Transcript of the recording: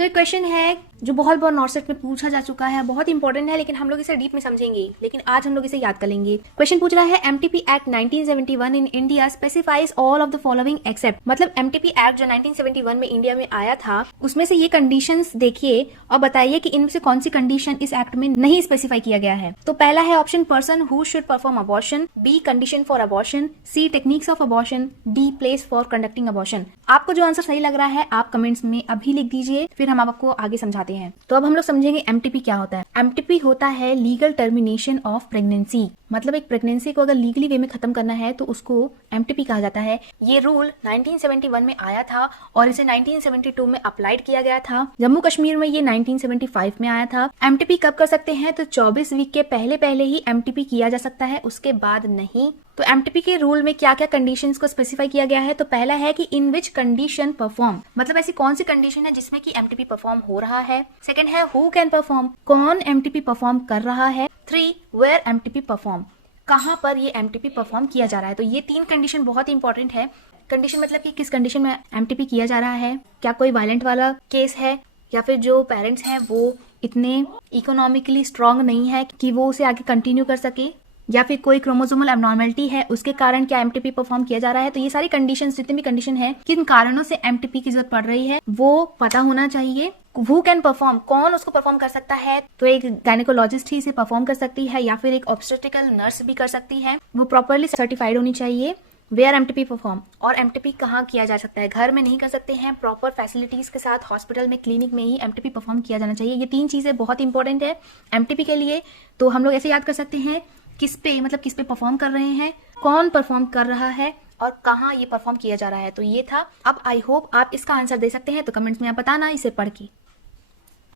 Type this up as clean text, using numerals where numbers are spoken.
सो एक क्वेश्चन है जो बहुत बार नॉर्सेट में पूछा जा चुका है, बहुत इंपॉर्टेंट है, लेकिन हम लोग इसे डीप में समझेंगे, लेकिन आज हम लोग इसे याद कर लेंगे। क्वेश्चन पूछ रहा है MTP act 1971 in India specifies all of the following except, मतलब एमटीपी एक्ट जो 1971 में इंडिया में आया था उसमें से ये कंडीशंस देखिए और बताइए कि इनमें से कौन सी कंडीशन इस एक्ट में नहीं स्पेसिफाई किया गया है। तो पहला है option person who should perform abortion, B condition for abortion, C techniques of abortion, D place for conducting abortion. आपको जो आंसर सही लग रहा है आप कमेंट्स में अभी लिख दीजिए, फिर हम आपको आगे समझाते हैं। तो अब हम लोग समझेंगे एमटीपी क्या होता है। एमटीपी होता है लीगल टर्मिनेशन ऑफ प्रेगनेंसी, मतलब एक प्रेगनेंसी को अगर लीगली वे में खत्म करना है तो उसको एमटीपी कहा जाता है। ये रूल 1971 में आया था और इसे 1972 में अप्लाइड किया गया था। जम्मू कश्मीर में ये 1975 में आया था। एमटीपी कब कर सकते हैं तो 24 वीक के पहले पहले ही एमटीपी किया जा सकता है, उसके बाद नहीं। तो एमटीपी के रूल में क्या क्या कंडीशंस को स्पेसिफाई किया गया है। तो पहला है कि इन विच कंडीशन परफॉर्म, मतलब ऐसी कौन सी कंडीशन है जिसमें कि एमटीपी परफॉर्म हो रहा है। सेकंड है हु कैन परफॉर्म, कौन एमटीपी परफॉर्म कर रहा है। 3 वेयर एमटीपी परफॉर्म, कहां पर ये एमटीपी परफॉर्म किया जा रहा है। तो ये 3 कंडीशन बहुत इंपॉर्टेंट है। कंडीशन मतलब कि किस कंडीशन में एमटीपी किया जा रहा है, क्या कोई वायलेंट वाला केस है, या फिर जो पेरेंट्स हैं वो इतने इकोनॉमिकली स्ट्रांग नहीं है कि वो उसे आगे कंटिन्यू कर सके, या फिर कोई क्रोमोसोमल एब्नॉर्मलिटी है उसके कारण क्या एमटीपी परफॉर्म किया जा रहा है। तो ये सारी कंडीशंस, जितनी भी कंडीशन है, किन कारणों से एमटीपी की जरूरत पड़ रही है वो पता होना चाहिए। हु कैन परफॉर्म, कौन उसको परफॉर्म कर सकता है। तो एक गायनेकोलॉजिस्ट ही इसे परफॉर्म कर सकती है या फिर एक ऑब्स्टेट्रिकल नर्स भी कर सकती है, वो प्रॉपरली सर्टिफाइड होनी चाहिए। वेयर एमटीपी परफॉर्म, और एमटीपी कहाँ किया जा सकता है, घर में नहीं कर सकते हैं, प्रॉपर फैसिलिटीज के साथ हॉस्पिटल में, क्लिनिक में ही एमटीपी परफॉर्म किया जाना चाहिए। ये 3 चीजें बहुत इंपॉर्टेंट है एमटीपी के लिए। तो हम लोग ऐसे याद कर सकते हैं किस पे, मतलब किस पे परफॉर्म कर रहे हैं, कौन परफॉर्म कर रहा है और कहाँ ये परफॉर्म किया जा रहा है। तो ये था। अब आई होप आप इसका आंसर दे सकते हैं, तो कमेंट्स में आप बताना इसे पढ़ के।